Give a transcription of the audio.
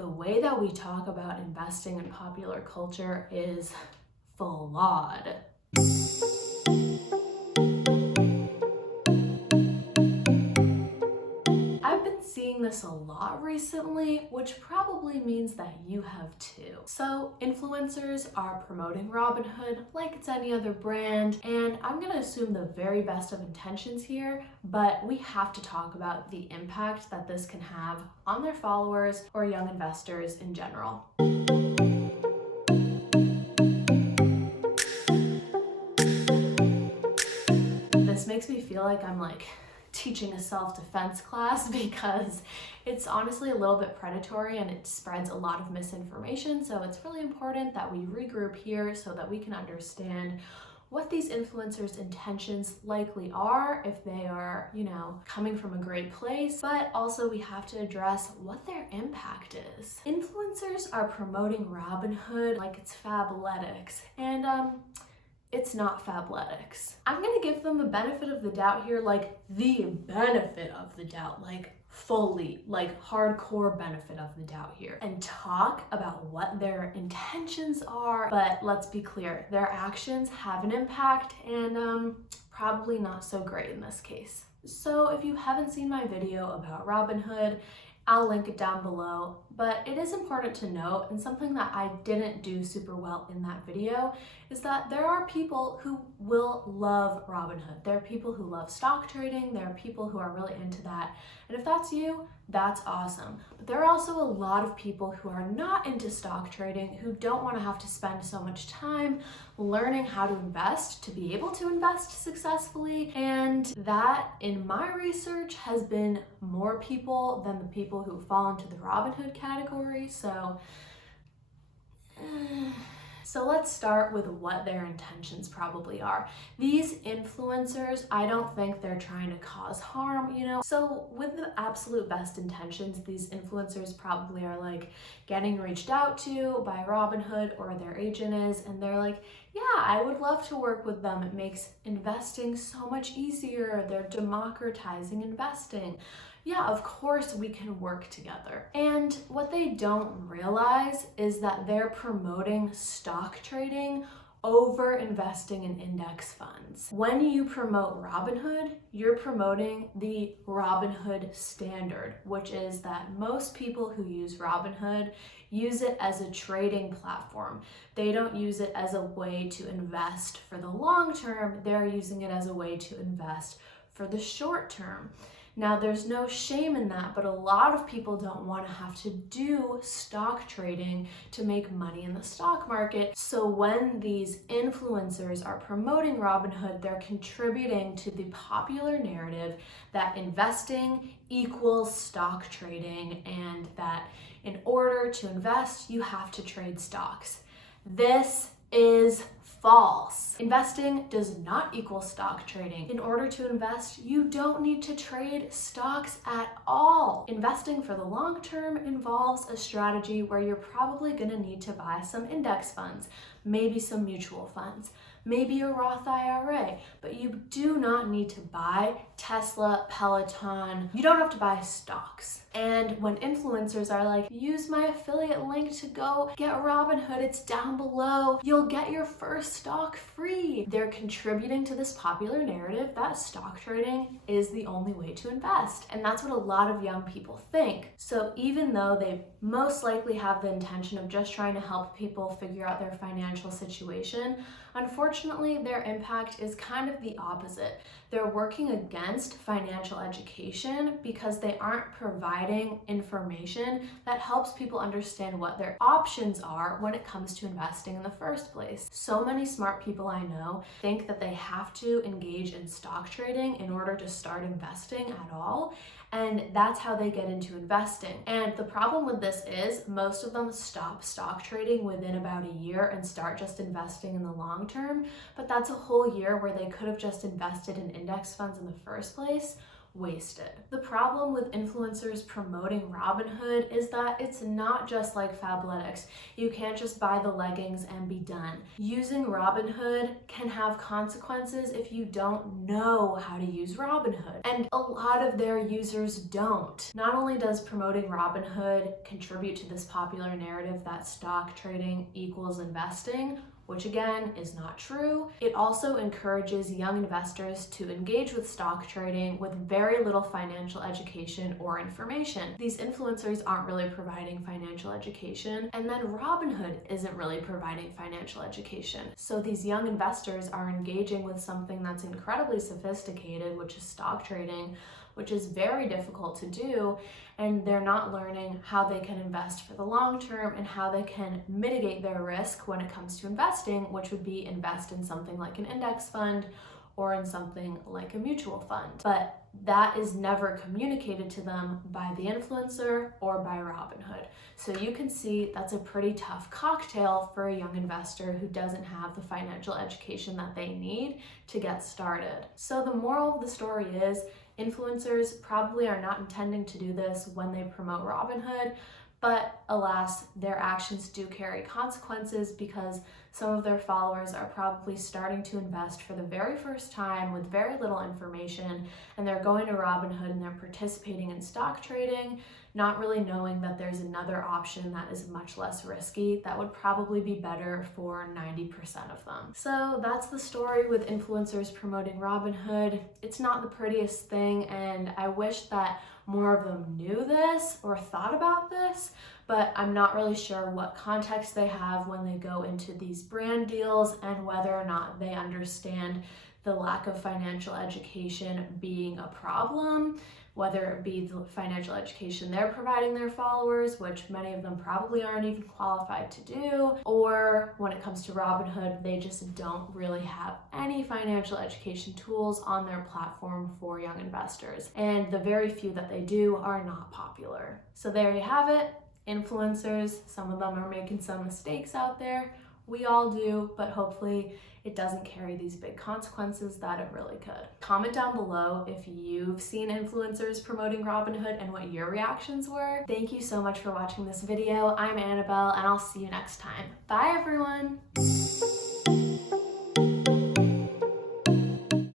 the way that we talk about investing in popular culture is flawed. I've been seeing this a lot recently, which probably means that you have too. So influencers are promoting Robinhood like it's any other brand, and I'm gonna assume the very best of intentions here, but we have to talk about the impact that this can have on their followers or young investors in general. This makes me feel like I'm teaching a self-defense class because it's honestly a little bit predatory and it spreads a lot of misinformation. So it's really important that we regroup here so that we can understand what these influencers' intentions likely are, if they are, coming from a great place, but also we have to address what their impact is. Influencers are promoting Robinhood like it's Fabletics, and it's not Fabletics. I'm gonna give them the benefit of the doubt here, the benefit of the doubt, fully, hardcore benefit of the doubt here, and talk about what their intentions are. But let's be clear, their actions have an impact, and probably not so great in this case. So if you haven't seen my video about Robinhood, I'll link it down below, but it is important to note, and something that I didn't do super well in that video, is that there are people who will love Robinhood. There are people who love stock trading, there are people who are really into that, and if that's you, that's awesome. But there are also a lot of people who are not into stock trading, who don't want to have to spend so much time learning how to invest to be able to invest successfully, and that, in my research, has been more people than the people who fall into the Robinhood category. So let's start with what their intentions probably are. These influencers, I don't think they're trying to cause harm, So with the absolute best intentions, these influencers probably are getting reached out to by Robinhood or their agent is, and they're like, yeah, I would love to work with them. It makes investing so much easier. They're democratizing investing. Yeah, of course we can work together. And what they don't realize is that they're promoting stock trading over investing in index funds. When you promote Robinhood, you're promoting the Robinhood standard, which is that most people who use Robinhood use it as a trading platform. They don't use it as a way to invest for the long term. They're using it as a way to invest for the short term. Now, there's no shame in that, but a lot of people don't want to have to do stock trading to make money in the stock market. So when these influencers are promoting Robinhood, they're contributing to the popular narrative that investing equals stock trading, and that in order to invest, you have to trade stocks. This is false. Investing does not equal stock trading. In order to invest, you don't need to trade stocks at all. Investing for the long term involves a strategy where you're probably going to need to buy some index funds, maybe some mutual funds, maybe a Roth IRA, but you do not need to buy Tesla, Peloton. You don't have to buy stocks. And when influencers are like, use my affiliate link to go get Robinhood, it's down below, you'll get your first stock free. They're contributing to this popular narrative that stock trading is the only way to invest. And that's what a lot of young people think. So even though they most likely have the intention of just trying to help people figure out their financial situation, unfortunately, their impact is kind of the opposite. They're working against financial education because they aren't providing information that helps people understand what their options are when it comes to investing in the first place. So many smart people I know think that they have to engage in stock trading in order to start investing at all, and that's how they get into investing. And the problem with this is most of them stop stock trading within about a year and start just investing in the long term, but that's a whole year where they could have just invested in index funds in the first place, wasted. The problem with influencers promoting Robinhood is that it's not just like Fabletics. You can't just buy the leggings and be done. Using Robinhood can have consequences if you don't know how to use Robinhood. And a lot of their users don't. Not only does promoting Robinhood contribute to this popular narrative that stock trading equals investing, which again is not true, it also encourages young investors to engage with stock trading with very little financial education or information. These influencers aren't really providing financial education, and then Robinhood isn't really providing financial education. So these young investors are engaging with something that's incredibly sophisticated, which is stock trading, which is very difficult to do, and they're not learning how they can invest for the long term and how they can mitigate their risk when it comes to investing, which would be invest in something like an index fund or in something like a mutual fund. But that is never communicated to them by the influencer or by Robinhood. So you can see that's a pretty tough cocktail for a young investor who doesn't have the financial education that they need to get started. So the moral of the story is influencers probably are not intending to do this when they promote Robinhood, but alas, their actions do carry consequences because some of their followers are probably starting to invest for the very first time with very little information, and they're going to Robinhood and they're participating in stock trading, not really knowing that there's another option that is much less risky that would probably be better for 90% of them. So that's the story with influencers promoting Robinhood. It's not the prettiest thing, and I wish that more of them knew this or thought about this, but I'm not really sure what context they have when they go into these brand deals and whether or not they understand the lack of financial education being a problem, whether it be the financial education they're providing their followers, which many of them probably aren't even qualified to do, or when it comes to Robinhood, they just don't really have any financial education tools on their platform for young investors. And the very few that they do are not popular. So there you have it. Influencers, some of them are making some mistakes out there. We all do, but hopefully it doesn't carry these big consequences that it really could. Comment down below if you've seen influencers promoting Robinhood and what your reactions were. Thank you so much for watching this video. I'm Annabelle, and I'll see you next time. Bye, everyone.